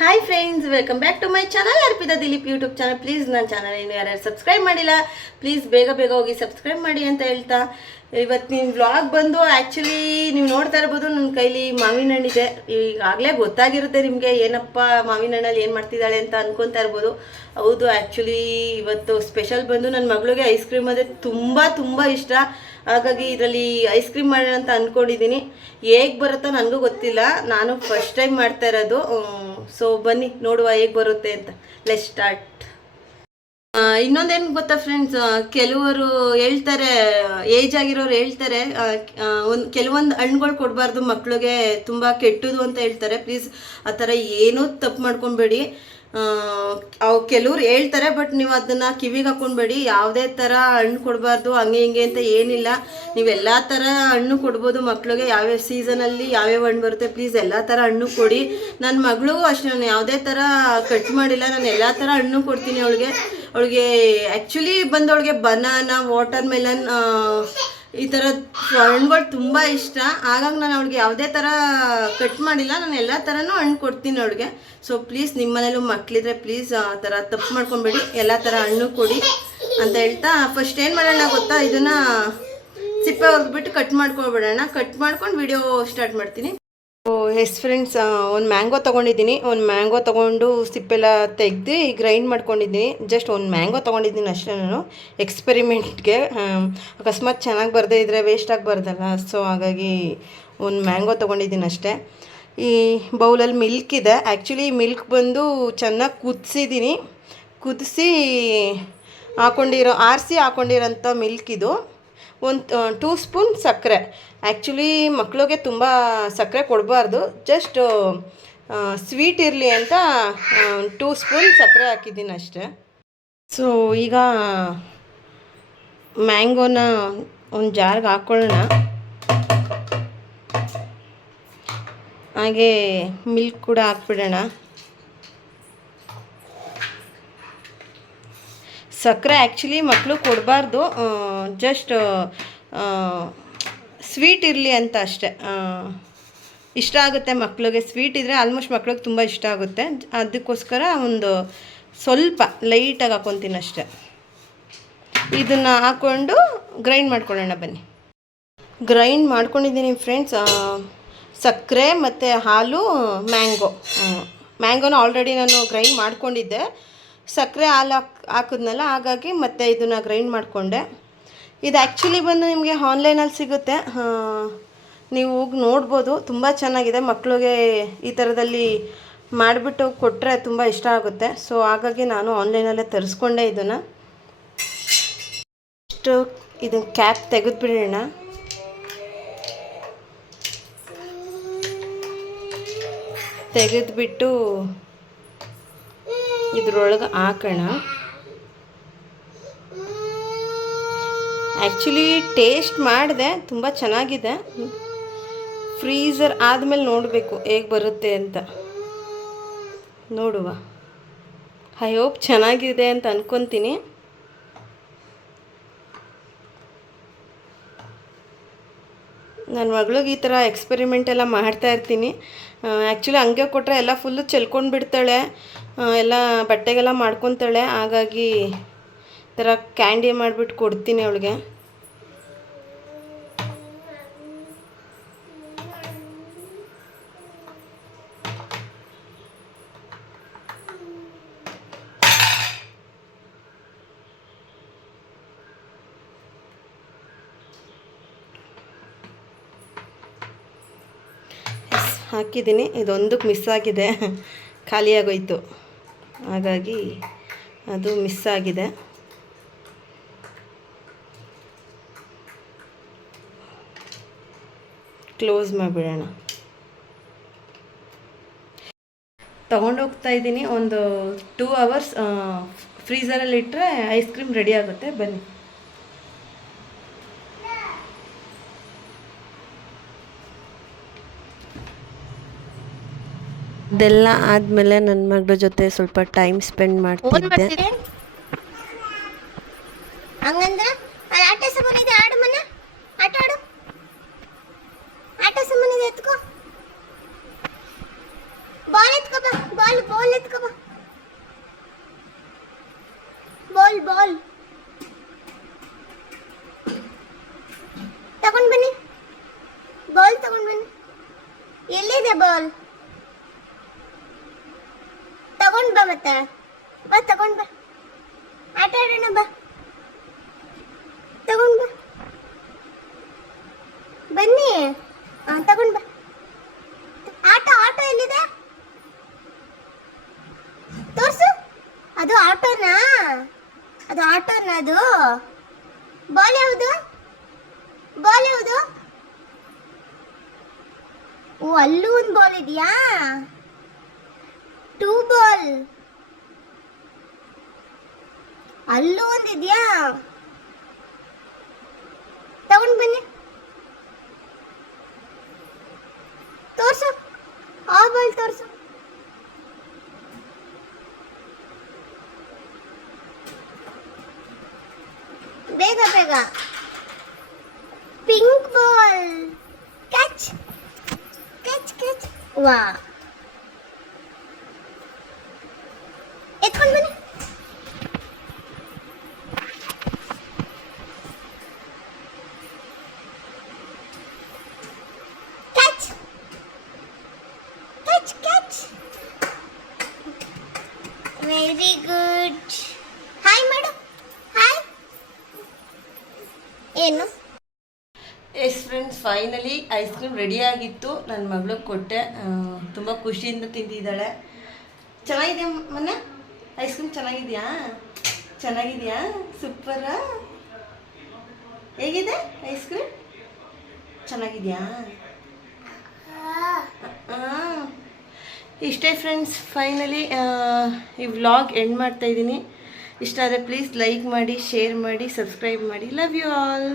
Hi friends welcome back to my channel Arpita Dilip YouTube channel please ನನ್ನ channel ಇನ್ನು ಯಾರ್ಯಾರು subscribe ಮಾಡಿಲ್ಲ please ಬೇಗ ಬೇಗ ಹೋಗಿ ಸಬ್ಸ್ಕ್ರೈಬ್ ಮಾಡಿ ಅಂತ ಹೇಳ್ತಾ. ಇವತ್ತು ನಿಮ್ಮ ವ್ಲಾಗ್ ಬಂದು ಆ್ಯಕ್ಚುಲಿ ನೀವು ನೋಡ್ತಾ ಇರ್ಬೋದು ನನ್ನ ಕೈಲಿ ಮಾವಿನ ಹಣ್ಣಿದೆ. ಈಗಾಗಲೇ ಗೊತ್ತಾಗಿರುತ್ತೆ ನಿಮಗೆ ಏನಪ್ಪ ಮಾವಿನ ಹಣ್ಣಲ್ಲಿ ಏನು ಮಾಡ್ತಿದ್ದಾಳೆ ಅಂತ ಅನ್ಕೊತಾ ಇರ್ಬೋದು. ಹೌದು ಆ್ಯಕ್ಚುಲಿ ಇವತ್ತು ಸ್ಪೆಷಲ್ ಬಂದು ನನ್ನ ಮಗಳಿಗೆ ಐಸ್ ಕ್ರೀಮ್ ಅಂದರೆ ತುಂಬ ತುಂಬ ಇಷ್ಟ. ಹಾಗಾಗಿ ಇದರಲ್ಲಿ ಐಸ್ ಕ್ರೀಮ್ ಮಾಡೋಣ ಅಂತ ಅಂದ್ಕೊಂಡಿದ್ದೀನಿ ಹೇಗೆ ಬರುತ್ತೋ ನನಗೂ ಗೊತ್ತಿಲ್ಲ. ನಾನು ಫಸ್ಟ್ ಟೈಮ್ ಮಾಡ್ತಾ ಇರೋದು. ಸೊ ಬನ್ನಿ, ನೋಡುವ ಹೇಗೆ ಬರುತ್ತೆ ಅಂತ. ಲೆ ಸ್ಟಾರ್ಟ್ ಇನ್ನೊಂದೇನು ಗೊತ್ತಾ ಫ್ರೆಂಡ್ಸ್ ಕೆಲವರು ಹೇಳ್ತಾರೆ ಏಜ್ ಆಗಿರೋರು ಹೇಳ್ತಾರೆ ಒಂದು, ಕೆಲವೊಂದು ಹಣ್ಣುಗಳು ಕೊಡಬಾರ್ದು ಮಕ್ಕಳಿಗೆ ತುಂಬ ಕೆಟ್ಟದು ಅಂತ ಹೇಳ್ತಾರೆ. ಪ್ಲೀಸ್ ಆ ಥರ ಏನೂ ತಪ್ಪು ಮಾಡ್ಕೊಬೇಡಿ. ಅವು ಕೆಲವ್ರು ಹೇಳ್ತಾರೆ ಬಟ್ ನೀವು ಅದನ್ನು ಕಿವಿಗೆ ಹಾಕೊಂಡ್ಬೇಡಿ. ಯಾವುದೇ ಥರ ಹಣ್ಣು ಕೊಡಬಾರ್ದು, ಹಂಗೆ ಹಿಂಗೆ ಅಂತ ಏನಿಲ್ಲ. ನೀವು ಎಲ್ಲ ಥರ ಹಣ್ಣು ಕೊಡ್ಬೋದು ಮಕ್ಳಿಗೆ. ಯಾವ್ಯಾವ ಸೀಸನಲ್ಲಿ ಯಾವ್ಯಾವ ಹಣ್ಣು ಬರುತ್ತೆ ಪ್ಲೀಸ್ ಎಲ್ಲ ಥರ ಹಣ್ಣು ಕೊಡಿ. ನನ್ನ ಮಗಳಿಗೂ ಅಷ್ಟೇ, ನಾನು ಯಾವುದೇ ಥರ ಕಟ್ ಮಾಡಿಲ್ಲ. ನಾನು ಎಲ್ಲ ಥರ ಹಣ್ಣು ಕೊಡ್ತೀನಿ ಅವಳಿಗೆ. ಅವಳಿಗೆ ಆ್ಯಕ್ಚುಲಿ ಬಂದು ಅವಳಿಗೆ ಬನಾನಾ ವಾಟರ್ ಮೆಲನ್ ಈ ಥರ ಹಣ್ಣುಗಳು ತುಂಬ ಇಷ್ಟ. ಹಾಗಾಗಿ ನಾನು ಅವ್ಳಿಗೆ ಯಾವುದೇ ಥರ ಕಟ್ ಮಾಡಿಲ್ಲ. ನಾನು ಎಲ್ಲ ಥರನೂ ಹಣ್ಣು ಕೊಡ್ತೀನಿ ಅವ್ಳಿಗೆ. ಸೊ ಪ್ಲೀಸ್ ನಿಮ್ಮ ಮನೇಲೂ ಮಕ್ಕಳಿದ್ರೆ ಪ್ಲೀಸ್ ಆ ಥರ ತಪ್ಪು ಮಾಡ್ಕೊಬೇಡಿ ಎಲ್ಲ ಥರ ಹಣ್ಣು ಕೊಡಿ ಅಂತ ಹೇಳ್ತಾ ಫಸ್ಟ್ ಏನು ಮಾಡೋಣ ಗೊತ್ತಾ? ಇದನ್ನು ಸಿಪ್ಪೆ ಹೊಡೆದ್ಬಿಟ್ಟು ಕಟ್ ಮಾಡ್ಕೊಬಿಡೋಣ. ಕಟ್ ಮಾಡ್ಕೊಂಡು ವಿಡಿಯೋ ಸ್ಟಾರ್ಟ್ ಮಾಡ್ತೀನಿ. ಎಸ್ ಫ್ರೆಂಡ್ಸ್ ಒಂದು ಮ್ಯಾಂಗೋ ತೊಗೊಂಡಿದ್ದೀನಿ. ಒಂದು ಮ್ಯಾಂಗೋ ತೊಗೊಂಡು ಸಿಪ್ಪೆಲ್ಲ ತೆಗೆದು ಗ್ರೈಂಡ್ ಮಾಡ್ಕೊಂಡಿದ್ದೀನಿ. ಜಸ್ಟ್ ಒಂದು ಮ್ಯಾಂಗೋ ತೊಗೊಂಡಿದ್ದೀನಿ ಅಷ್ಟೇ ನಾನು. ಎಕ್ಸ್ಪೆರಿಮೆಂಟ್ಗೆ ಅಕಸ್ಮಾತ್ ಚೆನ್ನಾಗಿ ಬರದೇ ಇದ್ದರೆ ವೇಸ್ಟ್ ಆಗಬಾರ್ದಲ್ಲ ಸೊ ಹಾಗಾಗಿ ಒಂದು ಮ್ಯಾಂಗೋ ತೊಗೊಂಡಿದ್ದೀನಿ ಅಷ್ಟೇ. ಈ ಬೌಲಲ್ಲಿ ಮಿಲ್ಕ್ ಇದೆ. ಆ್ಯಕ್ಚುಲಿ ಮಿಲ್ಕ್ ಬಂದು ಚೆನ್ನಾಗಿ ಕುದಿಸಿದ್ದೀನಿ. ಕುದಿಸಿ ಹಾಕೊಂಡಿರೋ, ಆರಿಸಿ ಹಾಕೊಂಡಿರೋಂಥ ಮಿಲ್ಕ್ ಇದು. ಒಂದು ಟೂ ಸ್ಪೂನ್ ಸಕ್ಕರೆ. ಆ್ಯಕ್ಚುಲಿ ಮಕ್ಕಳಿಗೆ ತುಂಬ ಸಕ್ಕರೆ ಕೊಡಬಾರ್ದು. ಜಸ್ಟ್ ಸ್ವೀಟ್ ಇರಲಿ ಅಂತ ಟೂ ಸ್ಪೂನ್ ಸಕ್ಕರೆ ಹಾಕಿದ್ದೀನಿ ಅಷ್ಟೇ. ಸೊ ಈಗ ಮ್ಯಾಂಗೋನ ಒಂದು ಜಾರ್ಗೆ ಹಾಕ್ಕೊಳ್ಳೋಣ ಹಾಗೆ ಮಿಲ್ಕ್ ಕೂಡ ಹಾಕ್ಬಿಡೋಣ. ಸಕ್ಕರೆ ಆ್ಯಕ್ಚುಲಿ ಮಕ್ಕಳು ಕೊಡಬಾರ್ದು ಜಸ್ಟ್ ಸ್ವೀಟ್ ಇರಲಿ ಅಂತ ಅಷ್ಟೆ. ಇಷ್ಟ ಆಗುತ್ತೆ ಮಕ್ಕಳಿಗೆ ಸ್ವೀಟ್ ಇದ್ದರೆ ಆಲ್ಮೋಸ್ಟ್ ಮಕ್ಳಿಗೆ ತುಂಬ ಇಷ್ಟ ಆಗುತ್ತೆ. ಅದಕ್ಕೋಸ್ಕರ ಒಂದು ಸ್ವಲ್ಪ ಲೈಟಾಗಿ ಹಾಕೊತೀನಿ ಅಷ್ಟೆ. ಇದನ್ನು ಹಾಕ್ಕೊಂಡು ಗ್ರೈಂಡ್ ಮಾಡ್ಕೊಳ್ಳೋಣ ಬನ್ನಿ. ಗ್ರೈಂಡ್ ಮಾಡ್ಕೊಂಡಿದ್ದೀನಿ ಫ್ರೆಂಡ್ಸ್ ಸಕ್ಕರೆ ಮತ್ತು ಹಾಲು ಮ್ಯಾಂಗೋ ಮ್ಯಾಂಗೋನ ಆಲ್ರೆಡಿ ನಾನು ಗ್ರೈಂಡ್ ಮಾಡ್ಕೊಂಡಿದ್ದೆ. ಸಕ್ಕರೆ ಹಾಲು ಹಾಕ್ ಹಾಕಿದ್ನಲ್ಲ, ಹಾಗಾಗಿ ಮತ್ತೆ ಇದನ್ನು ಗ್ರೈಂಡ್ ಮಾಡಿಕೊಂಡೆ. ಇದು ಆ್ಯಕ್ಚುಲಿ ಬಂದು ನಿಮಗೆ ಆನ್ಲೈನಲ್ಲಿ ಸಿಗುತ್ತೆ. ನೀವು ಹೋಗಿ ನೋಡ್ಬೋದು. ತುಂಬ ಚೆನ್ನಾಗಿದೆ. ಮಕ್ಕಳಿಗೆ ಈ ಥರದಲ್ಲಿ ಮಾಡಿಬಿಟ್ಟು ಕೊಟ್ಟರೆ ತುಂಬ ಇಷ್ಟ ಆಗುತ್ತೆ. ಸೊ ಹಾಗಾಗಿ ನಾನು ಆನ್ಲೈನಲ್ಲೇ ತರಿಸ್ಕೊಂಡೆ ಇದನ್ನು. ಇಷ್ಟು ಇದನ್ನು ಕ್ಯಾಪ್ ತೆಗೆದುಬಿಡೋಣ. ತೆಗೆದುಬಿಟ್ಟು ಇದ್ರೊಳಗೆ ಹಾಕೋಣ. ಆ್ಯಕ್ಚುಲಿ ಟೇಸ್ಟ್ ಮಾಡಿದೆ, ತುಂಬ ಚೆನ್ನಾಗಿದೆ. ಫ್ರೀಝರ್ ಆದಮೇಲೆ ನೋಡಬೇಕು ಹೇಗೆ ಬರುತ್ತೆ ಅಂತ. ನೋಡುವ. ಐ ಹೋಪ್ ಚೆನ್ನಾಗಿದೆ ಅಂತ ಅಂದ್ಕೊತೀನಿ ನನ್ನ ಮಗಳಿಗೆ ಈ ಥರ ಎಕ್ಸ್ಪೆರಿಮೆಂಟ್ ಎಲ್ಲ ಮಾಡ್ತಾ ಇರ್ತೀನಿ. ಆ್ಯಕ್ಚುಲಿ ಹಂಗೆ ಕೊಟ್ಟರೆ ಎಲ್ಲ ಫುಲ್ಲು ಚೆಲ್ಕೊಂಡು ಬಿಡ್ತಾಳೆ. ಎಲ್ಲ ಬಟ್ಟೆಗೆಲ್ಲ ಮಾಡ್ಕೊತಾಳೆ. ಹಾಗಾಗಿ ಈ ಥರ ಕ್ಯಾಂಡಿ ಮಾಡಿಬಿಟ್ಟು ಕೊಡ್ತೀನಿ ಅವಳಿಗೆ. ಹಾಕಿದ್ದೀನಿ. ಇದೊಂದಕ್ಕೆ ಮಿಸ್ ಆಗಿದೆ. ಖಾಲಿಯಾಗೋಯ್ತು. ಹಾಗಾಗಿ ಅದು ಮಿಸ್ ಆಗಿದೆ. ಕ್ಲೋಸ್ ಮಾಡಿಬಿಡೋಣ. ತೊಗೊಂಡೋಗ್ತಾ ಇದ್ದೀನಿ. ಒಂದು ಟೂ ಅವರ್ಸ್ ಫ್ರೀಸರಲ್ಲಿ ಇಟ್ಟರೆ ಐಸ್ ಕ್ರೀಮ್ ರೆಡಿ ಆಗುತ್ತೆ. ಬನ್ನಿ. ಇದೆಲ್ಲ ಆದಮೇಲೆ ನನ್ನ ಮಗಳ ಜೊತೆ ಸ್ವಲ್ಪ ಟೈಮ್ ಸ್ಪೆಂಡ್ ಮಾಡ್ತಿದ್ದೆ ಹಂಗಂದ್ರ ಅಲ್ಲಿ ಆಟ ಸಾಮಾನು ಇದೆ ಆಡು ಮನ ಆಟ ಆಡು ಆಟ ಸಾಮಾನು ಇದೆ ಎತ್ಕೋ ಬಾಲ್ ಎತ್ಕೋ ಬಾ ಬಾಲ್ ಬಾಲ್ ಬಾಲ್ ಎತ್ಕೋ ಬಾ ಬಾಲ್ ಬಾಲ್ ತಗೊಂಡ್ ಬನ್ನಿ ಬಾಲ್ ತಗೊಂಡ್ ಬನ್ನಿ ಎಲ್ಲಿದೆ ಬಾಲ್ ತಗೊಂಡ್ ಬಾ ಮತ್ತೆ ಬಾ, ತಗೊಂಡ್ ಬಾ. ಆಟ ಆಡೋಣ ಬಾ. ತಗೊಂಡ್ ಬಾ. ಬನ್ನಿ. ತಗೊಂಡ್ ಬಾ. ಆಟೋ ಆಟೋ ಎಲ್ಲಿದೆ? ತೋರ್ಸು. ಅದು ಆಟೋನಾ? ಅದು ಆಟೋನಾ ಅದು? ಬಾಲ್ ಯಾವುದು? ಬಾಲ್ ಯಾವುದು? ಓ, ಅಲ್ಲೂ ಒಂದು ಬಾಲ್ ಇದೆಯಾ? Two ball. ಅಲ್ಲೂ ಒಂದು ಇದೆಯಾ ತಗೊಂಡ್ ಬನ್ನಿ. ತೋರ್ಸು. ಆ ಬಾಲ್ ತೋರ್ಸು. ಬೇಗ ಬೇಗ. Pink ball. Catch. Catch catch. ವಾ. ವೆರಿ ಗುಡ್ ಹಾಯ್ ಮಾಡು ಹಾಯ್ ಏನು? Yes friends finally ice cream ready ಆಗಿತ್ತು. ನನ್ನ ಮಗಳಿಗೆ ಕೊಟ್ಟೆ. ತುಂಬ ಖುಷಿಯಿಂದ ತಿಂದಿದ್ದಾಳೆ. ಚೆನ್ನಾಗಿದೆ ಮೊನ್ನೆ ಐಸ್ ಕ್ರೀಮ್ ಚೆನ್ನಾಗಿದೆಯಾ? ಚೆನ್ನಾಗಿದೆಯಾ? ಸೂಪರಾ ಹೇಗಿದೆ ಐಸ್ ಕ್ರೀಮ್ ಚೆನ್ನಾಗಿದೆಯಾ? ಇಷ್ಟೇ ಫ್ರೆಂಡ್ಸ್ ಫೈನಲಿ ಈ ವ್ಲಾಗ್ ಎಂಡ್ ಮಾಡ್ತಾ ಇದ್ದೀನಿ. ಇಷ್ಟ ಆದರೆ ಪ್ಲೀಸ್ ಲೈಕ್ ಮಾಡಿ ಶೇರ್ ಮಾಡಿ ಸಬ್ಸ್ಕ್ರೈಬ್ ಮಾಡಿ. Love you all